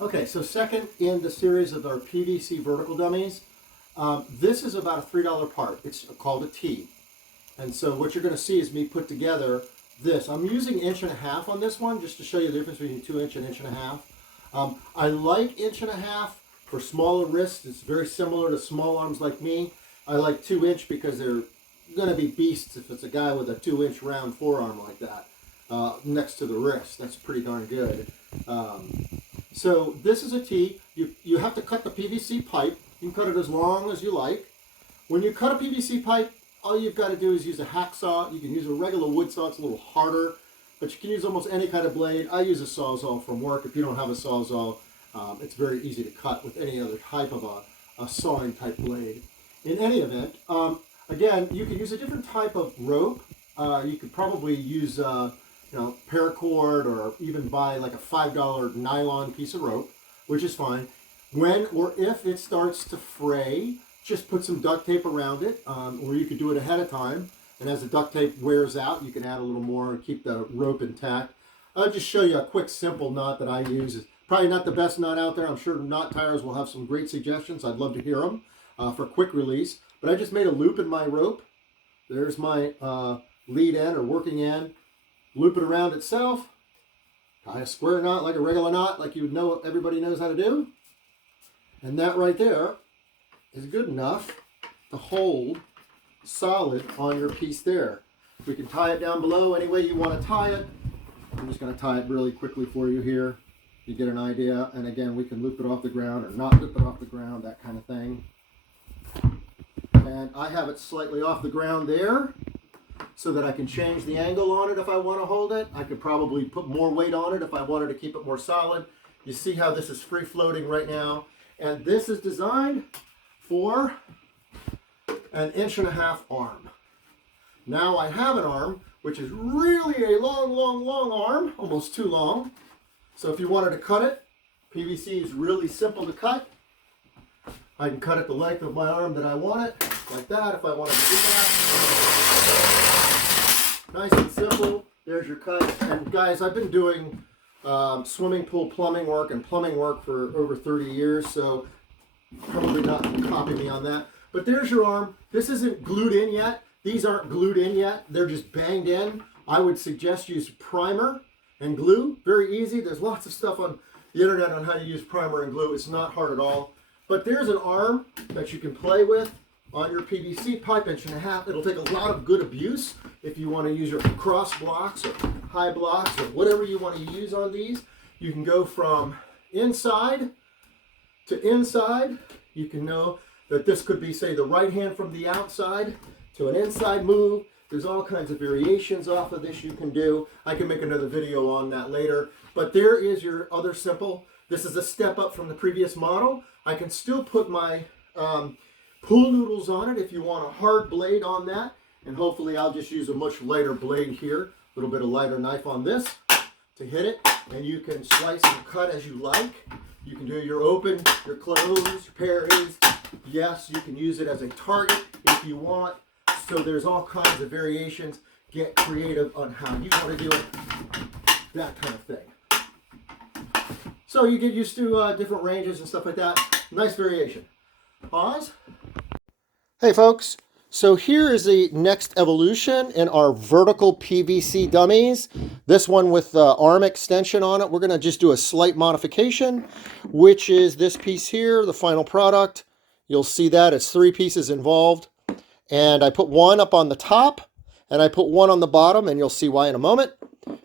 Okay, so second in the series of our PVC vertical dummies. This is about a $3 part. It's called a T. And so what you're going to see is me put together this. I'm using 1.5 inches on this one just to show you the difference between 2 inch and 1.5 inches. I like 1.5 inches for smaller wrists. It's very similar to small arms like me. I like 2 inch because they're going to be beasts if it's a guy with a 2-inch round forearm like that next to the wrist. That's pretty darn good. So this is a T. You have to cut the PVC pipe. You can cut it as long as you like. When you cut a PVC pipe, all you've got to do is use a hacksaw. You can use a regular wood saw. It's a little harder, but you can use almost any kind of blade. I use a Sawzall from work. If you don't have a Sawzall, it's very easy to cut with any other type of a sawing type blade. In any event, again, you can use a different type of rope. You could probably use paracord, or even buy like a $5 nylon piece of rope, which is fine. When or if it starts to fray, just put some duct tape around it, or you could do it ahead of time. And as the duct tape wears out, you can add a little more and keep the rope intact. I'll just show you a quick, simple knot that I use. It's probably not the best knot out there. I'm sure knot tires will have some great suggestions. I'd love to hear them for quick release. But I just made a loop in my rope. There's my lead end or working end. Loop it around itself, tie a square knot like a regular knot, like you would know, everybody knows how to do. And that right there is good enough to hold solid on your piece there. We can tie it down below any way you want to tie it. I'm just going to tie it really quickly for you here. You get an idea. And again, we can loop it off the ground or not loop it off the ground, that kind of thing. And I have it slightly off the ground there, so that I can change the angle on it if I want to hold it. I could probably put more weight on it if I wanted to keep it more solid. You see how this is free floating right now. And this is designed for an 1.5-inch arm. Now I have an arm, which is really a long, long, long arm, almost too long. So if you wanted to cut it, PVC is really simple to cut. I can cut it the length of my arm that I want it, like that, if I wanted to do that. Nice and simple. There's your cut. And guys, I've been doing swimming pool plumbing work and plumbing work for over 30 years, so probably not copy me on that. But there's your arm. This isn't glued in yet. These aren't glued in yet. They're just banged in. I would suggest use primer and glue. Very easy. There's lots of stuff on the internet on how to use primer and glue. It's not hard at all. But there's an arm that you can play with on your PVC pipe, 1.5 inches. It'll take a lot of good abuse if you want to use your cross blocks or high blocks or whatever you want to use on these. You can go from inside to inside. You can know that this could be, say, the right hand from the outside to an inside move. There's all kinds of variations off of this you can do. I can make another video on that later. But there is your other simple. This is a step up from the previous model. I can still put my pool noodles on it if you want a hard blade on that. And hopefully I'll just use a much lighter blade here. A little bit of lighter knife on this to hit it. And you can slice and cut as you like. You can do your open, your close, your parries. Yes, you can use it as a target if you want. So there's all kinds of variations. Get creative on how you want to do it. That kind of thing. So you get used to different ranges and stuff like that. Nice variation. Pause. Hey folks, so here is the next evolution in our vertical PVC dummies. This one with arm extension on it. We're going to just do a slight modification, which is this piece here, the final product. You'll see that it's 3 pieces involved. And I put one up on the top, and I put one on the bottom, and you'll see why in a moment.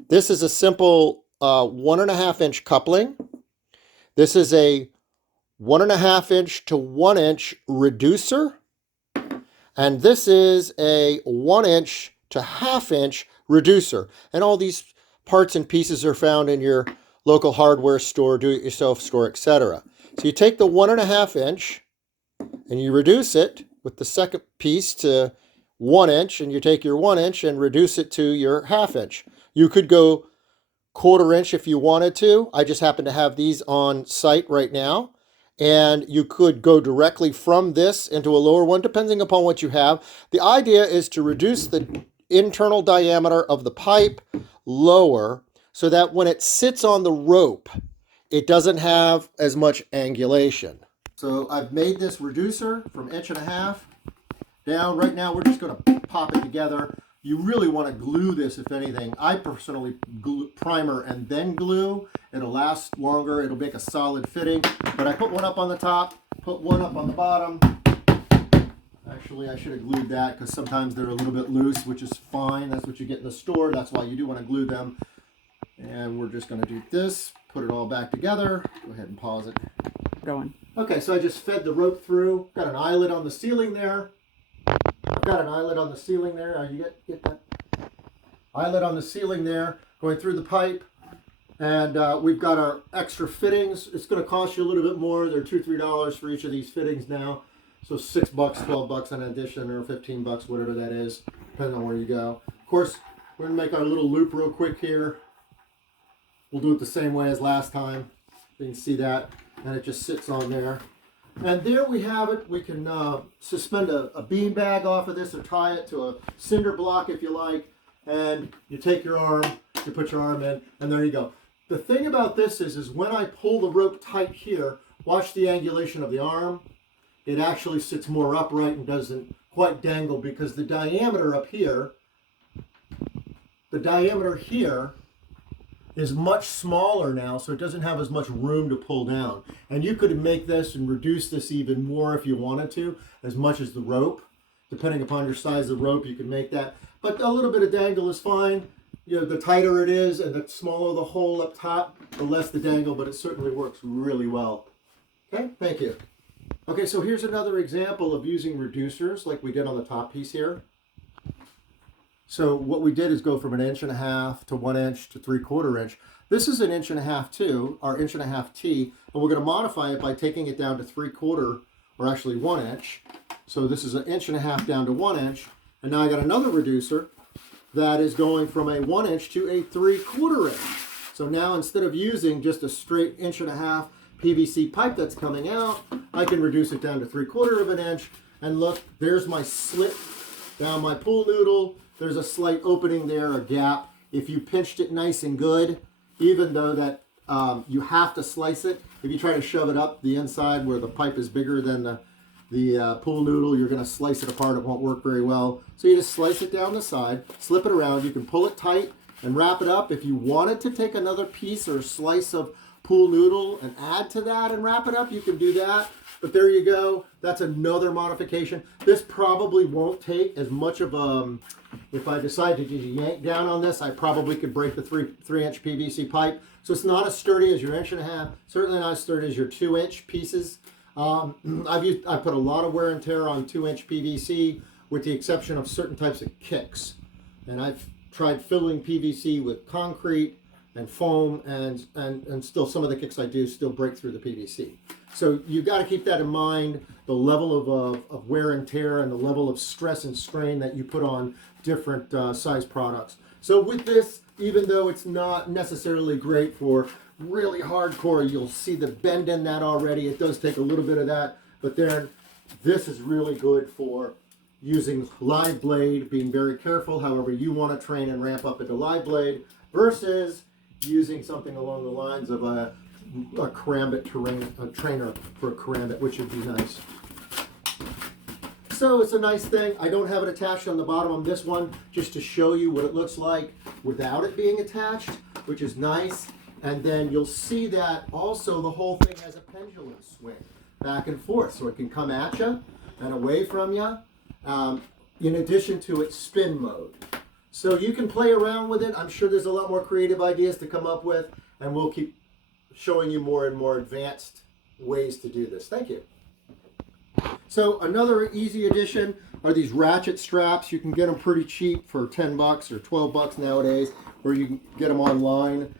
This is a simple 1.5-inch coupling. This is a 1.5-inch to 1-inch reducer. And this is a 1-inch to 1/2-inch reducer. And all these parts and pieces are found in your local hardware store, do-it-yourself store, etc. So you take the 1.5-inch and you reduce it with the second piece to 1 inch, and you take your 1 inch and reduce it to your 1/2 inch. You could go 1/4 inch if you wanted to. I just happen to have these on site right now. And you could go directly from this into a lower one, depending upon what you have. The idea is to reduce the internal diameter of the pipe lower so that when it sits on the rope, it doesn't have as much angulation. So I've made this reducer from 1.5 inches down. Right now we're just going to pop it together. You really want to glue this, if anything. I personally primer and then glue. It'll last longer. It'll make a solid fitting. But I put one up on the top, put one up on the bottom. Actually, I should have glued that because sometimes they're a little bit loose, which is fine. That's what you get in the store. That's why you do want to glue them. And we're just going to do this, put it all back together. Go ahead and pause it. Going. Okay, so I just fed the rope through. Got an eyelet on the ceiling there. I've got an eyelet on the ceiling there. You get that? Eyelet on the ceiling there, going through the pipe. And we've got our extra fittings. It's going to cost you a little bit more. They're $2, $3 for each of these fittings now. So $6, $12 in addition, or $15, whatever that is, depending on where you go. Of course, we're going to make our little loop real quick here. We'll do it the same way as last time. You can see that, and it just sits on there. And there we have it. We can suspend a bean bag off of this or tie it to a cinder block if you like. And you take your arm, you put your arm in, and there you go. The thing about this is when I pull the rope tight here, watch the angulation of the arm. It actually sits more upright and doesn't quite dangle because the diameter up here, the diameter here is much smaller now, so it doesn't have as much room to pull down. And you could make this and reduce this even more if you wanted to, as much as the rope. Depending upon your size of rope, you can make that. But a little bit of dangle is fine. You know, the tighter it is and the smaller the hole up top, the less the dangle, but it certainly works really well. Okay, thank you. Okay, so here's another example of using reducers like we did on the top piece here. So what we did is go from 1.5 inches to 1 inch to 3/4 inch. This is 1.5 inches too, our 1.5 inch T, and we're going to modify it by taking it down to 3/4, or actually 1 inch. So this is 1.5 inches down to 1 inch, and now I got another reducer that is going from a 1 inch to a 3/4 inch. So now instead of using just a straight 1.5 inch PVC pipe that's coming out, I can reduce it down to 3/4 inch. And look, there's my slit down my pool noodle. There's a slight opening there, a gap. If you pinched it nice and good, even though that you have to slice it, if you try to shove it up the inside where the pipe is bigger than the pool noodle, you're going to slice it apart. It won't work very well. So you just slice it down the side, slip it around. You can pull it tight and wrap it up. If you wanted to take another piece or slice of pool noodle and add to that and wrap it up, you can do that. But there you go. That's another modification. This probably won't take as much of if I decide to just yank down on this, I probably could break the 3 inch PVC pipe. So it's not as sturdy as your 1.5 inch, certainly not as sturdy as your 2 inch pieces. I put a lot of wear and tear on 2 inch PVC with the exception of certain types of kicks. And I've tried filling PVC with concrete and foam, and still some of the kicks I do still break through the PVC. So you've got to keep that in mind, the level of wear and tear and the level of stress and strain that you put on different size products. So with this, even though it's not necessarily great for really hardcore, you'll see the bend in that already. It does take a little bit of that, but then this is really good for using live blade, being very careful however you want to train and ramp up into live blade versus using something along the lines of a karambit trainer for a karambit, which would be nice. So it's a nice thing. I don't have it attached on the bottom on this one, just to show you what it looks like without it being attached, which is nice. And then you'll see that also the whole thing has a pendulum swing back and forth, so it can come at you and away from you, in addition to its spin mode. So you can play around with it. I'm sure there's a lot more creative ideas to come up with, and we'll keep showing you more and more advanced ways to do this. Thank you. So another easy addition are these ratchet straps. You can get them pretty cheap for $10 or $12 nowadays, or you can get them online.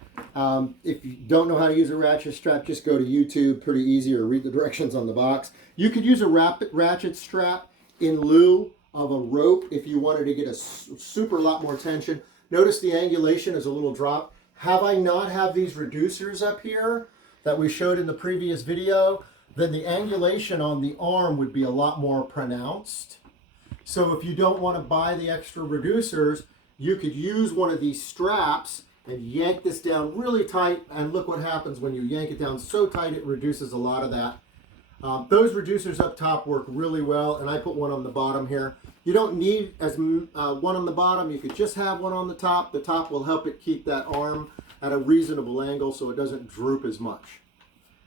If you don't know how to use a ratchet strap, just go to YouTube, pretty easy, or read the directions on the box. You could use a ratchet strap in lieu of a rope if you wanted to get a super lot more tension. Notice the angulation is a little drop. Have I not have these reducers up here that we showed in the previous video, then the angulation on the arm would be a lot more pronounced. So if you don't want to buy the extra reducers, you could use one of these straps and yank this down really tight, and look what happens when you yank it down so tight it reduces a lot of that. Those reducers up top work really well, and I put one on the bottom here. You don't need one on the bottom. You could just have one on the top. The top will help it keep that arm at a reasonable angle so it doesn't droop as much.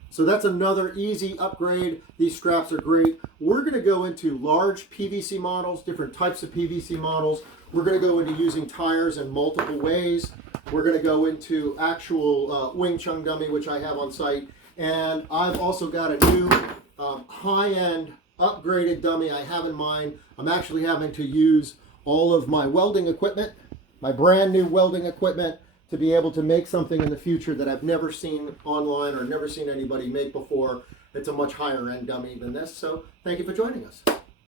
So that's another easy upgrade. These straps are great. We're going to go into large PVC models, different types of PVC models. We're going to go into using tires in multiple ways. We're going to go into actual Wing Chun dummy, which I have on site. And I've also got a new high-end upgraded dummy I have in mind. I'm actually having to use all of my welding equipment, my brand new welding equipment, to be able to make something in the future that I've never seen online or never seen anybody make before. It's a much higher end dummy than this. So thank you for joining us.